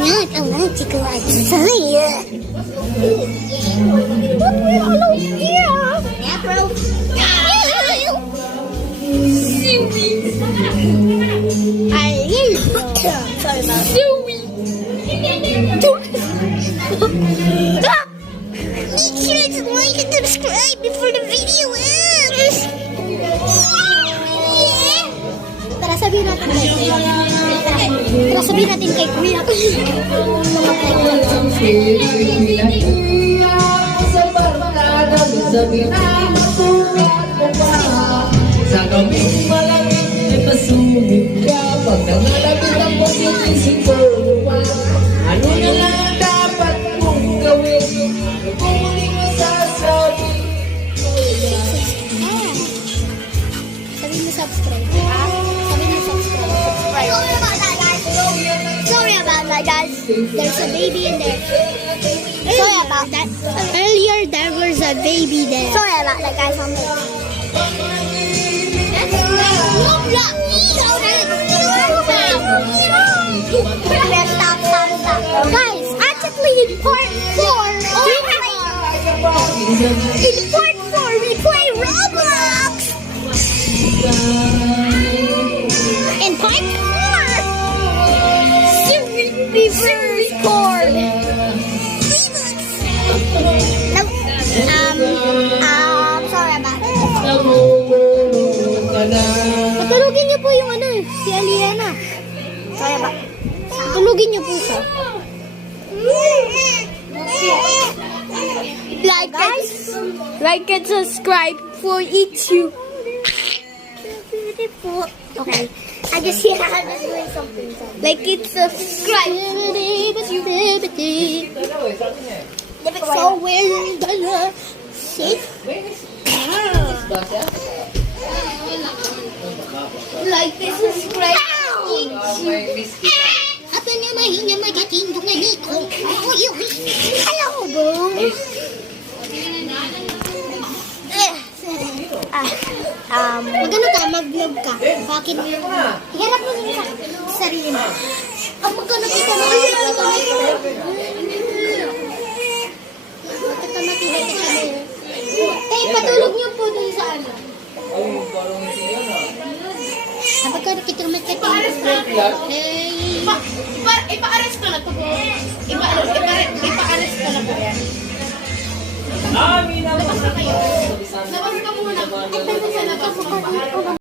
not allowed to go outside. But we're allowed here. Yeah, bro. Sorry about Make sure to like and subscribe before the video ends. Tara, sabihin natin kay Kuya. Tara, sabihin natin kay Kuya. Sa gawing malamig, ipasumit ka. Pag nangalapit ang pag-iisip ko, ano na lang dapat mong gawin? Kung muli masasabi, Sabihin mo subscribe. Sabihin mo subscribe. Sorry about that, guys. There's a baby in there. Sorry about that. Earlier, there was a baby there. Sorry about that, guys. Guys, actually in part 4, we play Roblox. In part 4, reverse chord. Sorry about that. namumulong ka na. Patulugin niyo po yung si Aliena. Sorry about that. Patulugin niyo po siya. Like and subscribe for YouTube. Okay. I just hear how to do something. Like and subscribe. So we're gonna sit. Like and subscribe. Apa namanya magiging ko? Hello, bro. Magano ka, mag-vlog ka. Bakit? Iharap mo sa sarili mo. Magano kita na patulog niyo po dun sa ano. Magano kita naman ipa-arrest ko na to po. Ipa-arrest ko na po yan. Labas na kayo. Labas ka muna.